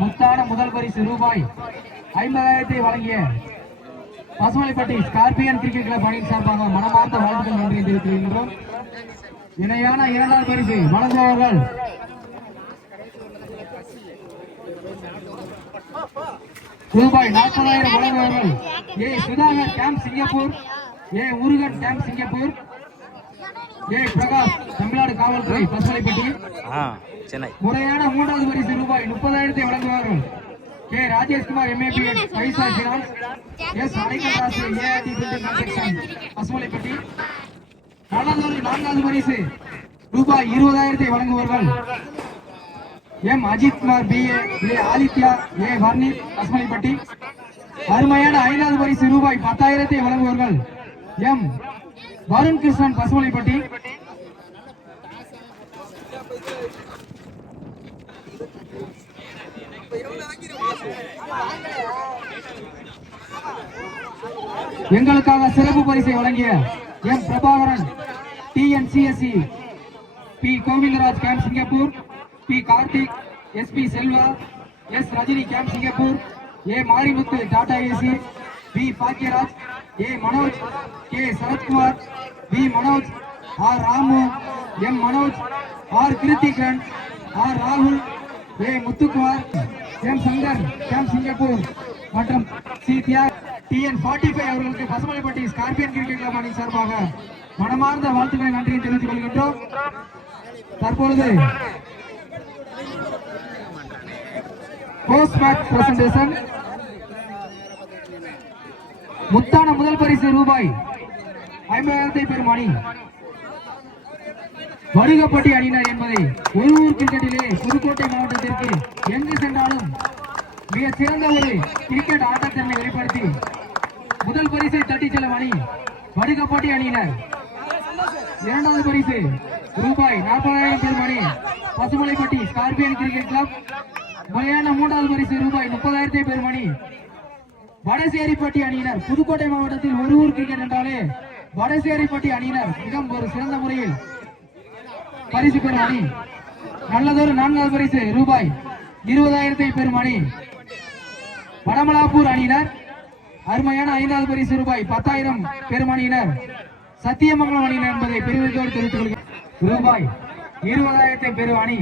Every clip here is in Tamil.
முத்தான முதல் பரிசு ரூபாய் 50,000 வழங்கிய பசுமலைப்பட்டி ஸ்கார்பியன் கிரிக்கெட் கிளப் அணியின் சார்பாக மனமார்ந்த வாழ்த்துக்கள் நன்றி தெரிவிக்கின்றோம். இணையான இரண்டாவது பரிசு வழங்குபவர்கள் ரூபாய் 40,000 வழங்குபவர்கள் A Sudhakar camp Singapore, A Murugan camp Singapore, A Prakash Tamilnadu காவல்துறை பசுமலைப்பட்டி. முறையான மூன்றாவது பரிசு ரூபாய் 30,000 வழங்குவார்கள் K Rajeshkumar MABN Paisa finance, S Adaikkal ART building construction Pasumalaipatti. நல்லதொரு நான்காவது பரிசு ரூபாய் 20,000 வழங்குவார்கள் M Ajithkumar BA, A Aditya, A Varnith Pasumalaipatti. அருமையான ஐந்தாவது பரிசு ரூபாய் 10,000 வழங்குவார்கள் எம் வருண் கிருஷ்ணன் பசுமலைப்பட்டி. எங்களுக்காக சிறப்பு பரிசை வழங்கிய M Prabhakaran TNCSE, P Govindaraj camp Singapore, P Karthik SP Selva, S Rajini camp Singapore, A Marimuthu Tata AC, P Bhagyaraj, A Manoj, K Sarathkumar, P Manoj, R Ramu, M Manoj, R Kiruthigan, R ராகுல், A Muthukumar, M Shankar camp Singapore மற்றும் சி தியாக் TN45 அவர்களுக்கு பசுமலைப்பட்டி ஸ்கார்பியன் கிரிக்கெட் கிளப் அணி சார்பாக மனமார்ந்த வாழ்த்துக்களை நன்றியை தெரிவித்துக் கொள்கின்றோம். தற்பொழுது போஸ்ட் மேட்ச் பிரசன்டேஷன். முத்தான முதல் பரிசு ரூபாய் 50,000 பெறும் அணி வடுகப்பட்டி அணியினர் என்பதை ஒரு ஊர் கிரிக்கெட்டிலே புதுக்கோட்டை மாவட்டத்திற்கு எங்கு சென்றாலும் மிக சிறந்த ஒரு கிரிக்கெட் ஆட்டத்திறனை வெளிப்படுத்தி முதல் பரிசை தட்டிச் செல்லும் அணி வடுகப்பட்டி அணியினர். இரண்டாவது பரிசு ரூபாய் 40,000 பெறும் அணி பசுமலைப்பட்டி ஸ்கார்பியன் கிரிக்கெட் கிளப். முறையான மூன்றாவது பரிசு ரூபாய் 30,000 பெறும் அணி வடசேரிப்பட்டி அணியினர். புதுக்கோட்டை மாவட்டத்தில் ஒரு ஊர் கிரிக்கெட் என்றாலே வடசேரிப்பட்டி அணியினர் மிகவும் ஒரு சிறந்த முறையில் பரிசு பெறும் அணி. நல்லதொரு நான்காவது பரிசு ரூபாய் 20,000 பெறும் அணி வடமலாப்பூர் அணியினர். அருமையான ஐந்தாவது பரிசு ரூபாய் 10,000 பெறும் அணியினர் சத்தியமங்கலம் அணியினர் என்பதை பெருமையோடு தெரிவித்துக் கொள்கிறேன். ரூபாய் 20,000 பெறும் அணி.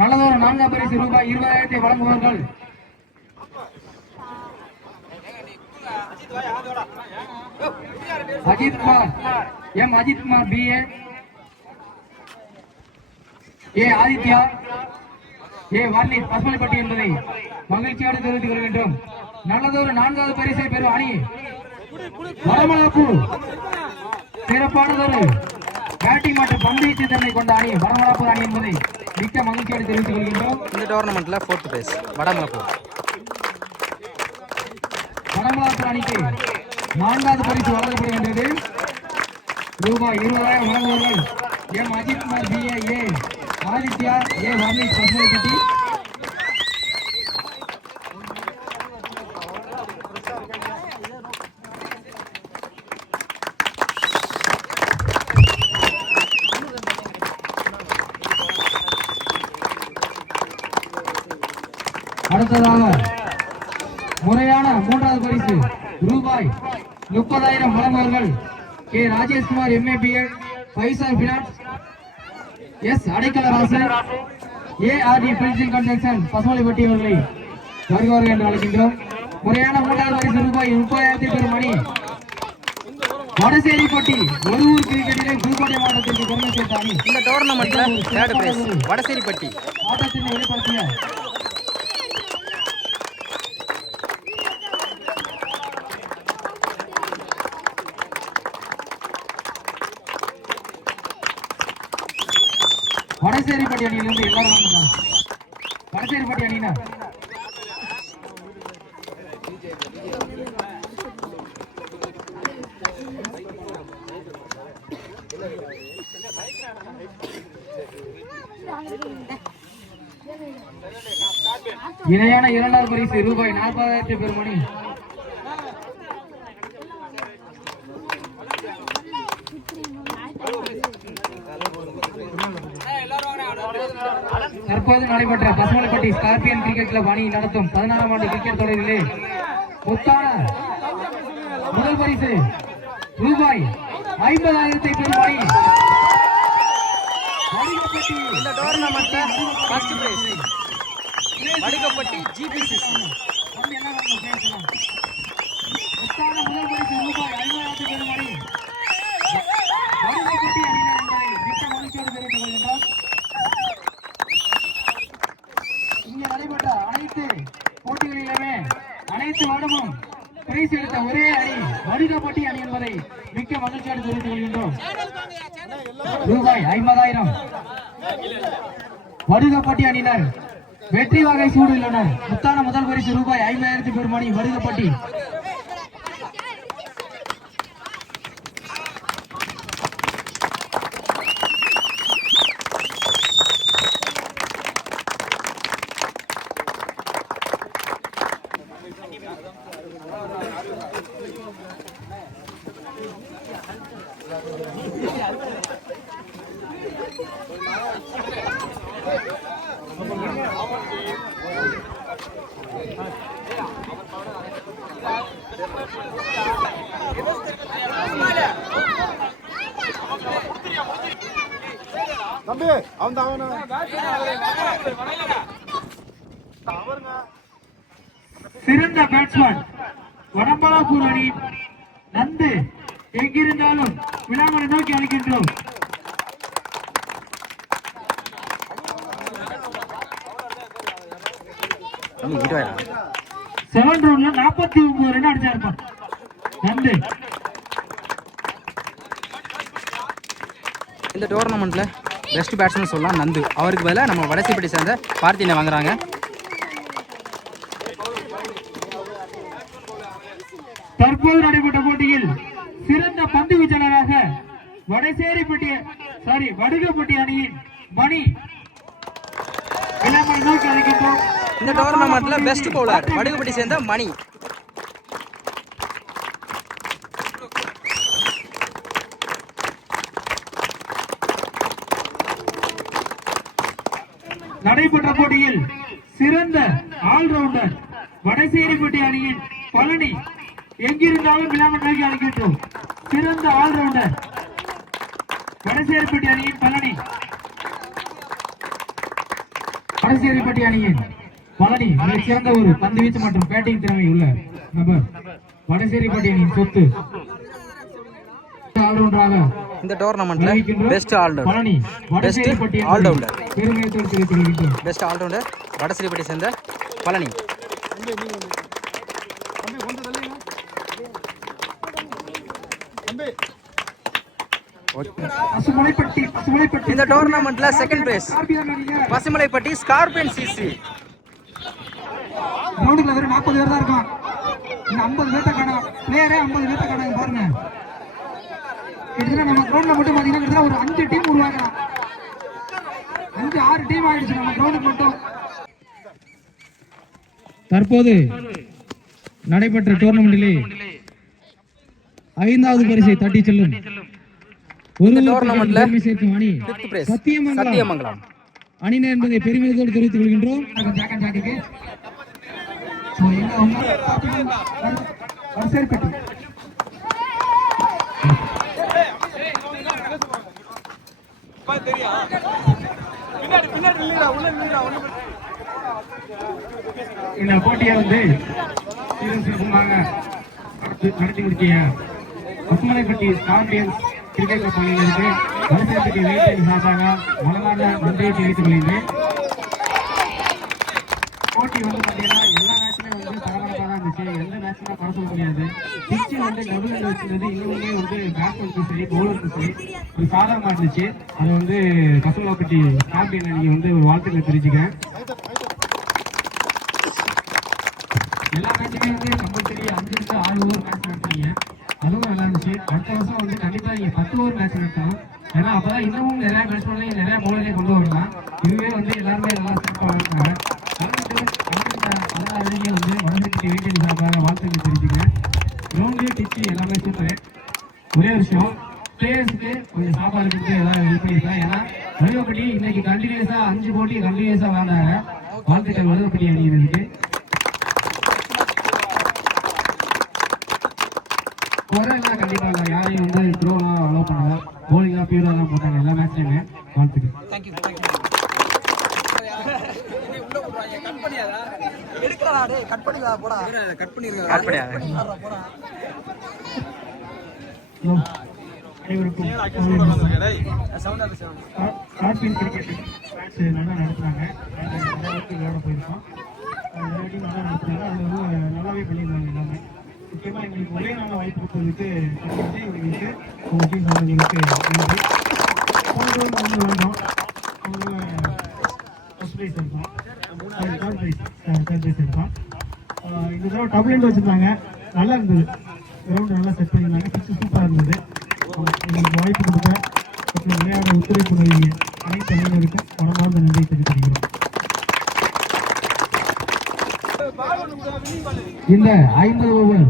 நல்லதொரு நான்காம் பரிசு ரூபாய் 20,000 வழங்குவார்கள் Ajithkumar, M Ajithkumar BA, A Aditya, A Varnith பசுமலைப்பட்டி என்பதை மகிழ்ச்சியோடு தெரிவித்துக் கொள்கின்றோம். நல்லதொரு நான்காவது பரிசை பெறும் அணி வடமலாப்பூர். சிறப்பானதொரு பேட்டிங் மற்றும் பந்தீச்சு திறனை கொண்ட அணி வடமலாப்பூர் அணி என்பதை மிக்க மகிழ்ச்சியோடு தெரிவித்துக் கொள்கின்றோம். இந்த டோர்னமெண்ட்ல 4th பிளேஸ் வடமலாப்பூர். வடமலாப்பூர் அணிக்கு நான்காவது பரிசு வழங்கப்படுகின்றது. ரூபாய் 20,000 வழங்குவார்கள் M Ajithkumar BA, A Aditya, A Varnith Pasumalaipatti. அடுத்ததாக முறையான மூன்றாவது பரிசு ரூபாய் 30,000 வழங்குவார்கள் K Rajeshkumar MABN Paisa finance, S Adaikalarasu, ARD building construction Pasumalaipatti அவர்களை வருவார்கள் என்று அழைக்கின்றோம். முறையான மூன்றாவது பரிசு ரூபாய் 30,000 பெறும் அணி வடசேரிப்பட்டி ஒரு ஊர் கிரிக்கெட்டிலே புதுக்கோட்டை மாவட்டத்திற்கு பெருமை சேர்த்த அணி. இந்த டோர்னமெண்ட்ல 3rd பிளேஸ் வடசேரிப்பட்டி. ஆட்டத்தினை வெளிப்படுத்திய வடசேரிப்பட்டி அணியிலிருந்து எல்லாரும் வடசேரிப்பட்டி அணியினர் இணையான இரண்டாவது பரிசு ரூபாய் 40,000 பெறும் அணி தற்போது நடைபெற்ற பசுமலைப்பட்டி ஸ்கார்பியன் கிரிக்கெட் கிளப் அணி நடத்தும் 16ஆம் ஆண்டு கிரிக்கெட் தொடரிலே முத்தான முதல் பரிசு ரூபாய் 50,000 பெறும் அணி இந்த டோர்னமெண்ட்ல ஃபர்ஸ்ட் பிரைஸ் வடுகப்பட்டி ஜிபிசிசி. முத்தான முதல் பரிசு ரூபாய் 50,000 பெறும் அணி வடுகப்பட்டி அணியினர் என்பதை மிக்க மகிழ்ச்சியோடு தெரிவித்துக் கொள்கின்றோம். இங்கே நடைபெற்ற அனைத்து போட்டிகளிலுமே அனைத்து வருடமும் பிரைஸ் எடுத்த ஒரே அணி வடுகப்பட்டி அணி என்பதை மிக்க மகிழ்ச்சியோடு தெரிவித்துக் கொள்கின்றோம். ரூபாய் 50,000 வடுகப்பட்டி அணியினர் வெற்றி வாகை சூடுள்ளனர். முத்தான முதல் பரிசு ரூபாய் 50,000 பெறும் அணி வடுகப்பட்டி. தம்பி அவன் சிறந்த பேட்ஸ்மேன் வடம்பலாப்பூர் அணி நந்து எங்கிருந்தாலும் விழாமலை நோக்கி அழைக்கின்றோம். செவன் ரவுண்ட்ல 49 ரன் அடிச்சாருப்பான் நந்து. இந்த டோர்னமெண்ட்ல பெஸ்ட் பேட்ஸ்மேன் சொல்லலாம் நந்து. அவருக்கு பதிலாக நம்ம வடசைப்பட்டி சேர்ந்த பார்த்தினை வாங்குறாங்க. தற்போது நடைபெற்ற போட்டியில் சிறந்த பந்து வீச்சாளராக வடுகப்பட்டி அணியின் மணி விளம்பரை நோக்கி அழைக்கின்றோம். இந்த டோர்னமெண்ட்ல பெஸ்ட் பவுலர் வடுகப்பட்டி சேர்ந்த மணி. நடைபெற்ற போட்டியில் சிறந்த ஆல்ரவுண்டர் வடசேரிப்பட்டி அணியின் பழனி எங்கிருந்தாலும் விழாம நோக்கி அழைக்கின்றோம். சிறந்த ஆல்ரவுண்டர் வடசேரிப்பட்டி அணியின் பழனி. வடசேரிப்பட்டி அணியின் பழனி மிகச் சிறந்த ஒரு பந்து வீச்சு மற்றும் பேட்டிங் திறமை உள்ள நபர். வடசேரிப்பட்டி அணியின் சொத்து. ஆல்ரவுண்டராக இந்த டோர்னமெண்ட்ல best allrounder Palani best allrounder பெருமையோடு தெரிவித்துக் கொள்கின்றோம். பெஸ்ட் ஆல்ரவுண்டர் வடசேரிப்பட்டி சேர்ந்த பழனி. இந்த டோர்னமெண்ட்ல second prize Pasumalaipatti scorpion CC. கிரவுண்டுக்குள்ள வெறும் 40 பேர் தான் இருக்கான். இந்த 50 பேர்த்த காணோம். பிளேயரே 50 பேர்த்த காணோம் பாருங்க. கிட்டத்தட்ட நம்ம கிரவுண்ட்ல மட்டும் பாத்தீங்கன்னா ஒரு 5 டீம் உருவாக்கலாம். 5-6 டீம் ஆயிடுச்சு நம்ம கிரவுண்டுக்கு மட்டும். தற்போது நடைபெற்ற டோர்னமெண்டிலே 5வது பரிசை தட்டி செல்லும் இந்த டோர்னமெண்ட்ல சேர்க்கும் அணி சத்தியமங்கலம் அணியினர் என்பதை பெருமிதத்தோடு தெரிவித்துக் கொள்கின்றோம். இந்த போட்டியை வந்து நடத்தி முடிச்சிய பசுமலைப்பட்டி ஸ்கார்பியன்ஸ் கிரிக்கெட் கிளப் அணியினருக்கு வடசேரிப்பட்டி வெயிட்டிங் சார்பாக மனமார்ந்த நன்றியை தெரிவித்துக் கொள்கிறேன். போட்டி வந்து பார்த்தீங்கன்னா எல்லா மேட்சுமே வந்து பரபரப்பாக தான் இருந்துச்சு. எந்த மேட்சுமே குறை சொல்ல முடியாது. பிச்சு வந்து டபுள் வச்சுருந்தது இன்னுமே வந்து பேட்ஸ்மேனுக்கும் சரி பவுலருக்கும் சரி ஒரு சாதகமாக இருந்துச்சு. அதை வந்து பசுமலைப்பட்டி ஸ்கார்பியன் அணியை வந்து ஒரு வாழ்த்துக்களை தெரிவிச்சுக்கிறேன். எல்லா மேட்சுமே வந்து கம்பல்சரி 5-6 ஓவர் மேட்ச் நடத்துறீங்க. அதுவும் நல்லா இருந்துச்சு. அடுத்த வருஷம் வந்து கண்டிப்பா நீங்க 10 ஓவர் மேட்ச் நடத்தணும். ஏன்னா அப்பதான் இன்னமும் நிறைய பேட்ஸ்மேன்லையும் நிறைய பவுலரையும் கொண்டு வரலாம். இதுவே வந்து எல்லாருமே நல்லா சிறப்பாக விளையாடுறாங்க. அதனால வந்து வடசேரிப்பட்டி வெயிட்டிங் சார்பாக வாழ்த்துக்கள் தெரிவிச்சுக்கிறேன். கிரவுண்டு டிச்சு எல்லாமே சூப்பர். ஒரே விஷயம் பிளேயர்ஸுக்கு கொஞ்சம் சாப்பாடு கொடுத்து ஏதாவது ஹெல்ப் பண்ணிருக்கலாம். ஏன்னா வடிவப்பட்டி இன்னைக்கு கண்டினியூஸா 5 போட்டி கண்டினியூ சீரியஸா விளையாண்டாங்க. வாழ்த்துக்கள் வலுவப்பட்டி அணியினருக்கு. குறையெல்லாம் கண்டிப்பா இல்லை, யாரையும் வந்து த்ரோலாம் அலோவ் பண்ணல, போலிங்கா பியூரா போட்டாங்க எல்லா மேட்ச்லயுமே. வாழ்த்துக்கள். அனைவருக்கும் கார்பீன் கிரிக்கெட் மேட்ச் நல்லா நடத்துறாங்க. விளையாட போயிருக்கோம், விளையாடி நல்லா நடத்துறாங்க. அது வந்து நல்லாவே பண்ணியிருந்தாங்க எல்லாமே. முக்கியமாக எங்களுக்கு ஒரே நாள் வாய்ப்பு கொடுத்ததுக்கு இவங்களுக்கு உங்கள் டீம் அவர்களுக்கு நன்றி. அவங்களும் வந்து வேண்டாம், அவங்களும் ஃபர்ஸ்ட் ப்ரைஸ் எடுத்தோம், தேர்ட் ப்ரைஸ் எடுத்தோம். இந்த தடவை டபுள் வச்சுருந்தாங்க, நல்லா இருந்தது. கிரவுண்டு நல்லா செட் பண்ணியிருந்தாங்க, பிச்சு சூப்பராக இருந்தது. எங்களுக்கு வாய்ப்பு கொடுத்த மற்றும் விளையாட ஒத்துழைப்பு நல்கிய அனைத்து அணியினருக்கும் மனமார்ந்த நன்றியை தெரிவித்துக்கிறோம். இந்த 50 ஓவர்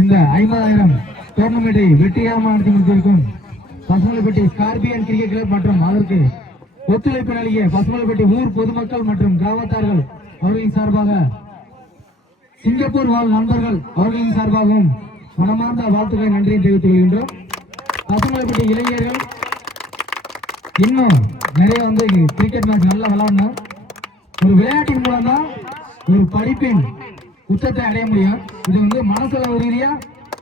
இந்த 50,000 டோர்னமெண்டை வெற்றிகரமாக நடத்தி முடித்திருக்கும் பசுமலைப்பட்டி ஸ்கார்பியன் கிரிக்கெட் கிளப் மற்றும் அதற்கு ஒத்துழைப்பு நல்கிய பசுமலைப்பட்டி ஊர் பொதுமக்கள் மற்றும் கிராமத்தார்கள் அவர்களின் சார்பாக, சிங்கப்பூர் வாழ் நண்பர்கள் அவர்களின் சார்பாகவும் மனமார்ந்த வாழ்த்துக்களை நன்றியை தெரிவித்துக் கொள்கின்றோம். பசுமலைப்பட்டி இளைஞர்கள் இன்னும் நிறைய வந்து கிரிக்கெட் மேட்ச் நல்லா விளையாடணும். ஒரு விளையாட்டின் மூலம் தான் ஒரு படிப்பின் உச்சத்தை அடைய முடியும். இது வந்து மனசளவு ரீதியா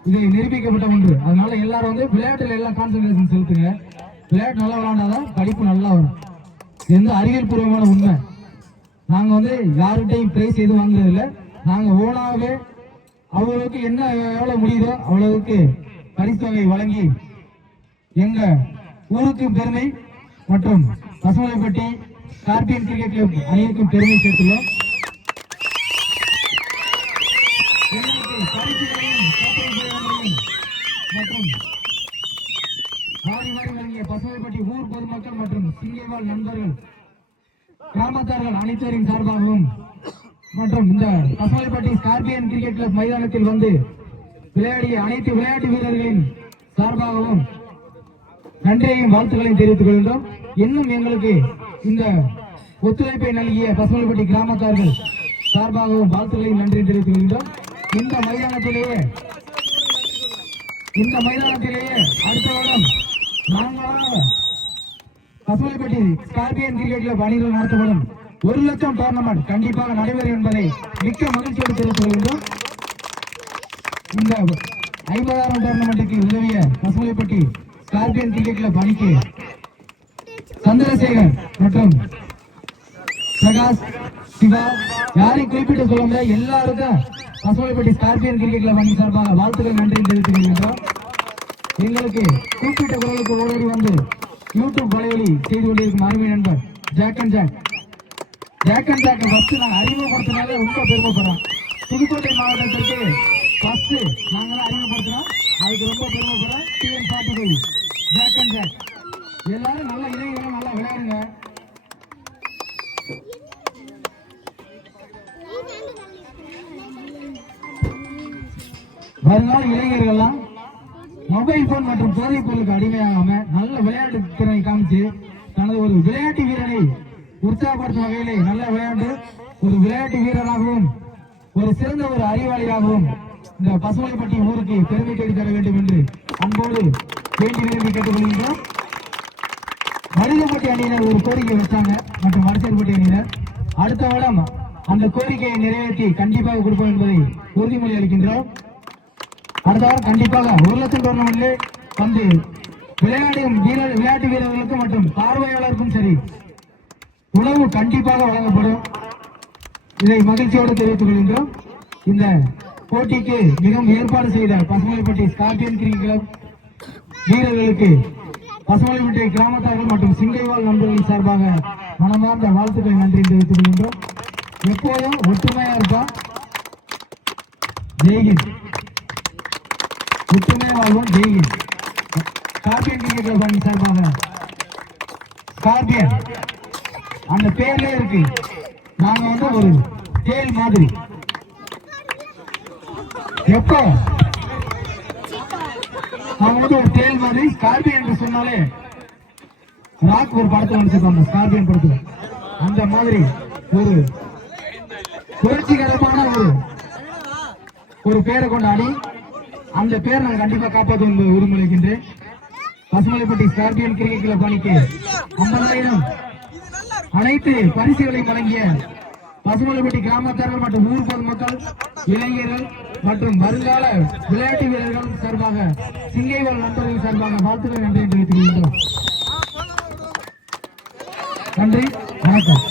இது நிரூபிக்கப்பட்ட ஒன்று. அதனால எல்லாரும் வந்து விளையாட்டுல எல்லாம் கான்சென்ட்ரேஷன் செலுத்துங்க. விளையாட்டு நல்லா விளையாண்டாதான் படிப்பு நல்லா வரும். இது வந்து அறிவியல் பூர்வமான உண்மை. நாங்க வந்து யாருகிட்டையும் பிரைஸ் எதுவும் வாங்குறது இல்லை. நாங்க ஓனாவே அவங்களுக்கு என்ன எவ்வளவு முடியுதோ அவ்வளவுக்கு பரிசு தொகை வழங்கி எங்க ஊருக்கு பெருமை மற்றும் பசுமலைப்பட்டி ஸ்கார்பியன் கிரிக்கெட் கிளப் அணிக்கும் பெருமை சேர்த்துள்ளோம். மற்றும் வாரி வாரி வழங்கிய பசுமலைப்பட்டி ஊர் பொதுமக்கள் மற்றும் சிங்கவாழ் நண்பர்கள் கிராமத்தார்கள் அனைத்தரின் சார்பாகவும் மற்றும் இந்த பசுமலைப்பட்டி ஸ்கார்பியன் கிரிக்கெட் கிளப் மைதானத்தில் வந்து விளையாடிய அனைத்து விளையாட்டு வீரர்களின் சார்பாகவும் நன்றியையும் வாழ்த்துக்களையும் தெரிவித்துக் கொள்கின்றோம். இன்னும் எங்களுக்கு இந்த ஒத்துழைப்பை நல்கிய பசுமலைப்பட்டி கிராமத்தார்கள் சார்பாகவும் வாழ்த்துக்களையும் நன்றியை தெரிவித்துக் கொள்கின்றோம். இந்த மைதானத்திலேயே அடுத்த வாரம் நாங்களாக பசுமலைப்பட்டி ஸ்கார்பியன் கிரிக்கெட் கிளப் அணிகள் நடத்தப்படும் 1 லட்சம் டோர்னமெண்ட் கண்டிப்பாக நடைபெறும் என்பதை மிக்க மகிழ்ச்சியோடு தெரிவித்துக் கொள்கின்றோம். இந்த 50,000 டோர்னமெண்ட்டுக்கு உதவிய பசுமலைப்பட்டி ஸ்கார்பியன் கிரிக்கெட் கிளப் அணிக்கு சந்திரசேகர் மற்றும் பிரகாஷ், சிவா, யாரையும் குறிப்பிட்டு சொல்ல முடியாது, எல்லாருக்கும் பசுமலைப்பட்டி ஸ்கார்பியன் கிரிக்கெட் கிளப் அணி சார்பாக வாழ்த்துக்கள் நன்றி தெரிவித்துக் கொள்கின்றோம். எங்களுக்கு குறிப்பிட்ட குரலுக்கு ஓடி வந்து யூடியூப் வலைவலி செய்து கொண்டிருக்கும் அருமை நண்பர் ஜாக் அண்ட் ஜாக்கை ஃபர்ஸ்ட் நாங்கள் அறிமுகப்படுத்தினாலே ரொம்ப பெருமைப்படுறோம். புதுக்கோட்டை மாவட்டத்திற்கு ஃபர்ஸ்ட் நாங்களாம் அறிமுகப்படுத்துறோம், அதுக்கு ரொம்ப பெருமைப்படுறோம். TN45 ஜாக் அண்ட் ஜாக் எல்லாரும் நல்லா இளைஞர்கள் நல்லா விளையாடுங்க. வருங்கால இளைஞர்கள்லாம் மொபைல் போன் மற்றும் போதைப் பொருளுக்கு அடிமையாகாம நல்ல விளையாட்டு திறனை காமிச்சு தனது ஒரு விளையாட்டு வீரனை உற்சாகப்படுத்தும் வகையிலே நல்ல விளையாண்டு ஒரு விளையாட்டு வீரராகவும் ஒரு சிறந்த ஒரு அறிவாளியாகவும் இந்த பசுமலைப்பட்டி ஊருக்கு பெருமை தேடி தர வேண்டும் என்று அன்போடு வேண்டி விரும்பி கேட்டுக்கொள்கின்றோம். மனிதப்பட்டி அணியினர் ஒரு கோரிக்கை வச்சாங்க மற்றும் வடசேரிப்பட்டி அணியினர் அடுத்த வாரம் அந்த கோரிக்கையை நிறைவேற்றி கண்டிப்பாக கொடுப்போம் என்பதை உறுதிமொழி அளிக்கின்றோம். அடுத்த வாரம் கண்டிப்பாக 1 லட்சம் டோர்னமெண்ட்ல வந்து விளையாடும் விளையாட்டு வீரர்களுக்கும் மற்றும் பார்வையாளருக்கும் சரி உணவு கண்டிப்பாக வழங்கப்படும். இதை மகிழ்ச்சியோடு தெரிவித்துக் கொள்கின்றோம். இந்த போட்டிக்கு மிகவும் ஏற்பாடு செய்த பசுமலைப்பட்டி ஸ்கார்பியன் கிரிக்கெட் கிளப் வீரர்களுக்கு பசுமலைப்பட்டி கிராமத்தார்கள் மற்றும் சிங்கைவாழ் நண்பர்களின் சார்பாக மனமார்ந்த வாழ்த்துக்களை நன்றி தெரிவித்துக் கொள்கின்றோம். எப்போதும் ஒற்றுமையா இருப்பா. ஜெய்ஹிந்த். ஒற்றுமையா வாழ்வோம். ஜெய்ஹிந்த். ஸ்கார்பியன் கிரிக்கெட் கிளப் அணி சார்பாக ஸ்கார்பியன் அந்த பேர்ல இருக்கு. நாங்க வந்து ஒரு தேல் மாதிரி எப்போ அவங்க வந்து ஒரு தேல் மாதிரி ஸ்கார்பியன் என்று சொன்னாலே ராக் ஒரு படத்தை வந்துருக்காங்க ஸ்கார்பியன் படத்துல அந்த மாதிரி ஒரு புரட்சிகரமான ஒரு பேரை கொண்டாடி அந்த பேரை நான் கண்டிப்பா காப்பாற்ற உரிமைக்கின்றேன். பசுமலைப்பட்டி ஸ்கார்பியன் கிரிக்கெட் கிளப் அணிக்கு 50,000 அனைத்து பரிசுகளையும் வழங்கிய பசுமலைப்பட்டி கிராமத்தார்கள் மற்றும் ஊர் பொதுமக்கள், இளைஞர்கள் மற்றும் வருங்கால விளையாட்டு வீரர்கள் சார்பாக சிங்கைவால் நண்பர்கள் சார்பாக வாழ்த்துக்கள் நன்றி தெரிவித்துக் கொள்கின்றோம். நன்றி, வணக்கம்.